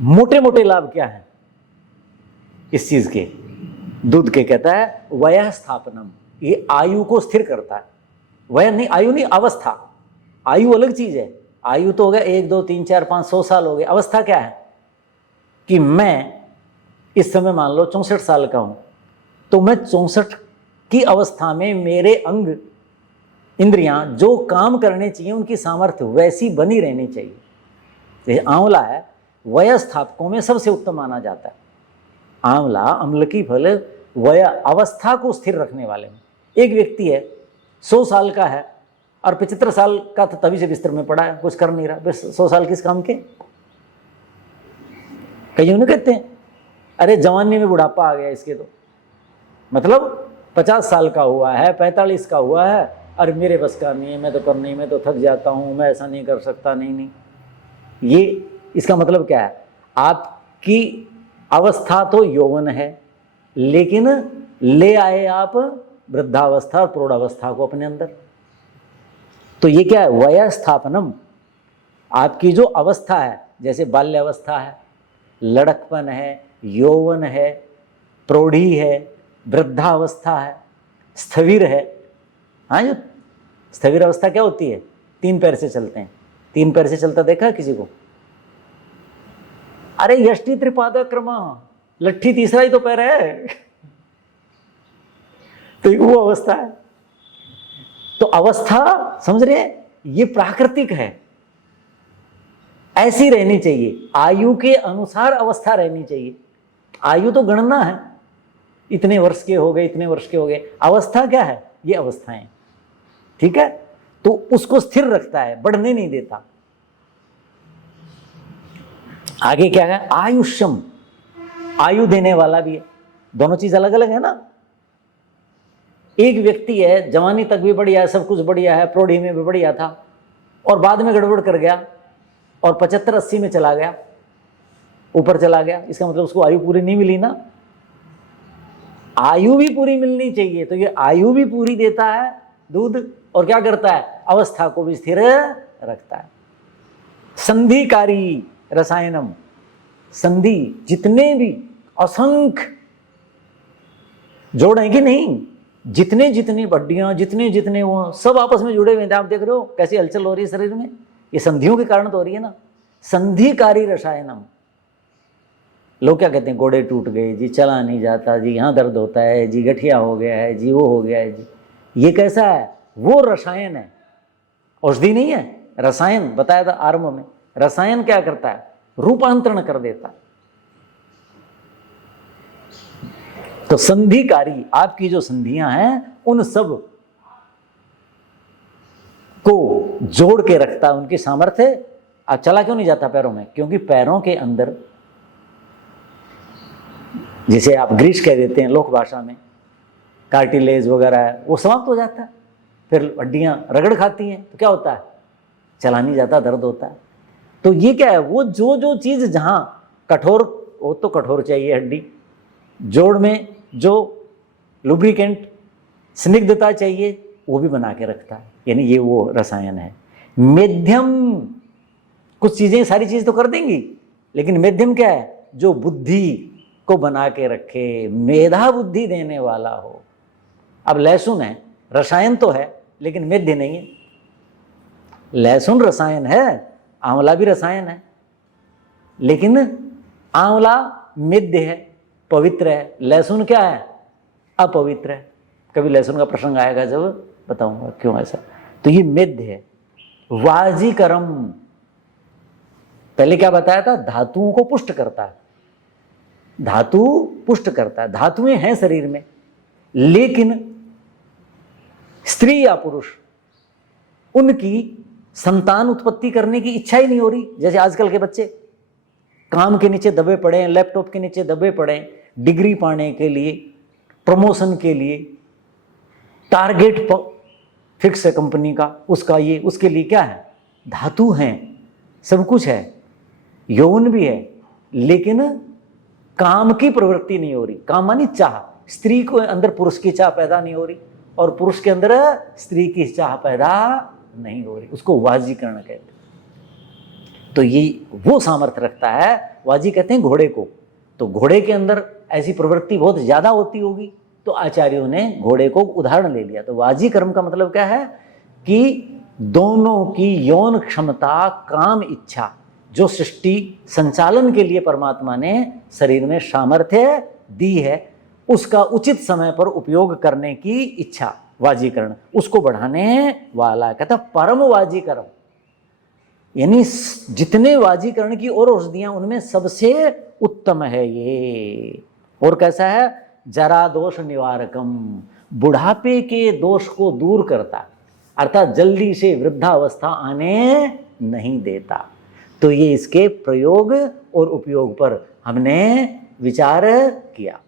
मोटे मोटे लाभ क्या है इस चीज के, दूध के? कहता है वयः स्थापनम, ये आयु को स्थिर करता है। वय नहीं, आयु नहीं, अवस्था। आयु अलग चीज है। आयु तो हो गया 1 2 3 4 5 100 साल हो गए। अवस्था क्या है कि मैं इस समय मान लो 64 साल का हूं, तो मैं 64 की अवस्था में मेरे अंग इंद्रियां जो काम करने चाहिए उनकी सामर्थ्य वैसी बनी रहनी चाहिए। ये आंवला है, वयस्थापकों में सबसे उत्तम माना जाता है। आंवला अम्ल की फल वय अवस्था को स्थिर रखने वाले में। एक व्यक्ति है 100 साल का है और 75 साल का तो तभी से बिस्तर में पड़ा है, कुछ कर नहीं रहा, बस 100 साल किस काम के? कई उन्हें कहते हैं अरे जवानी में बुढ़ापा आ गया इसके, तो मतलब 50 साल का हुआ है, 45 का हुआ है, अरे मेरे बस का नहीं है, मैं तो कर नहीं, मैं तो थक जाता हूं, मैं ऐसा नहीं कर सकता। नहीं, ये इसका मतलब क्या है? आपकी अवस्था तो यौवन है, लेकिन ले आए आप वृद्धावस्था और प्रौढ़ावस्था को अपने अंदर। तो ये क्या है? वयस्थापनम। आपकी जो अवस्था है, जैसे बाल्यावस्था है, लड़कपन है, यौवन है, प्रौढ़ी है, वृद्धावस्था है, स्थविर है। हाँ, जो स्थविर अवस्था क्या होती है? 3 पैर से चलते हैं। 3 पैर से चलता देखा है किसी को? अरे यष्टि त्रिपाद क्रम, लट्ठी तीसरा ही तो पैर है। तो वो अवस्था है। तो अवस्था समझ रहे हैं, ये प्राकृतिक है, ऐसी रहनी चाहिए। आयु के अनुसार अवस्था रहनी चाहिए। आयु तो गणना है, इतने वर्ष के हो गए, इतने वर्ष के हो गए। अवस्था क्या है? ये अवस्थाएं, ठीक है? तो उसको स्थिर रखता है, बढ़ने नहीं देता। आगे क्या है? आयुष्यम, आयु देने वाला भी है। दोनों चीज अलग अलग है ना। एक व्यक्ति है जवानी तक भी बढ़िया है, सब कुछ बढ़िया है, प्रौढ़ी में भी बढ़िया था, और बाद में गड़बड़ कर गया और 75-80 में चला गया, ऊपर चला गया। इसका मतलब उसको आयु पूरी नहीं मिली ना। आयु भी पूरी मिलनी चाहिए। तो ये आयु भी पूरी देता है दूध, और क्या करता है? अवस्था को भी स्थिर रखता है। संधिकारी रसायनम, संधि, जितने भी असंख्य जोड़ है कि नहीं, जितने जितनी हड्डियां, जितने जितने वो सब आपस में जुड़े हुए हैं। आप देख रहे हो कैसी हलचल हो रही है शरीर में, ये संधियों के कारण तो हो रही है ना। संधिकारी रसायनम। लोग क्या कहते हैं? गोड़े टूट गए जी, चला नहीं जाता जी, यहाँ दर्द होता है जी, गठिया हो गया है जी, वो हो गया है जी। ये कैसा है? वो रसायन है, औषधि नहीं है। रसायन बताया था आरंभ में। रसायन क्या करता है? रूपांतरण कर देता है। तो संधिकारी, आपकी जो संधियां हैं उन सब को जोड़ के रखता है, उनकी सामर्थ्य। अब चला क्यों नहीं जाता पैरों में? क्योंकि पैरों के अंदर, जिसे आप ग्रीस कह देते हैं लोक भाषा में, कार्टिलेज वगैरह है, वो समाप्त हो जाता है। फिर हड्डियां रगड़ खाती हैं, तो क्या होता है? चला नहीं जाता, दर्द होता है। तो ये क्या है? वो जो जो चीज जहां कठोर, वो तो कठोर चाहिए हड्डी, जोड़ में जो लुब्रिकेंट, स्निग्धता चाहिए, वो भी बना के रखता है। यानी ये वो रसायन है। मध्यम, कुछ चीजें सारी चीज तो कर देंगी, लेकिन मध्यम क्या है? जो बुद्धि को बना के रखे, मेधा बुद्धि देने वाला हो। अब लहसुन है, रसायन तो है लेकिन मेध्य नहीं है। लहसुन रसायन है, आंवला भी रसायन है, लेकिन आंवला मेध्य है, पवित्र है। लहसुन क्या है? अपवित्र है। कभी लहसुन का प्रसंग आएगा जब बताऊंगा क्यों ऐसा। तो ये मेध्य है। वाजीकरम, पहले क्या बताया था? धातुओं को पुष्ट करता है। धातु पुष्ट करता है। धातुएं हैं शरीर में, लेकिन स्त्री या पुरुष, उनकी संतान उत्पत्ति करने की इच्छा ही नहीं हो रही। जैसे आजकल के बच्चे काम के नीचे दबे पड़े हैं, लैपटॉप के नीचे दबे पड़े हैं, डिग्री पाने के लिए, प्रमोशन के लिए, टारगेट फिक्स है कंपनी का, उसका ये, उसके लिए क्या है? धातु हैं, सब कुछ है, यौवन भी है, लेकिन काम की प्रवृत्ति नहीं हो रही। काम मानी चाह। स्त्री को अंदर पुरुष की चाह पैदा नहीं हो रही, और पुरुष के अंदर स्त्री की चाह पैदा नहीं हो रही। उसको वाजीकरण कहते हैं। तो ये वो सामर्थ्य रखता है। वाजी कहते हैं घोड़े को, तो घोड़े के अंदर ऐसी प्रवृत्ति बहुत ज्यादा होती होगी, तो आचार्यों ने घोड़े को उदाहरण ले लिया। तो वाजी कर्म का मतलब क्या है कि दोनों की यौन क्षमता, काम इच्छा, जो सृष्टि संचालन के लिए परमात्मा ने शरीर में सामर्थ्य दी है, उसका उचित समय पर उपयोग करने की इच्छा, वाजीकरण, उसको बढ़ाने वाला कहता परम वाजीकरण। यानी जितने वाजीकरण की और औषधियां, उनमें सबसे उत्तम है ये। और कैसा है? जरा दोष निवारकम, बुढ़ापे के दोष को दूर करता, अर्थात जल्दी से वृद्धावस्था आने नहीं देता। तो ये इसके प्रयोग और उपयोग पर हमने विचार किया।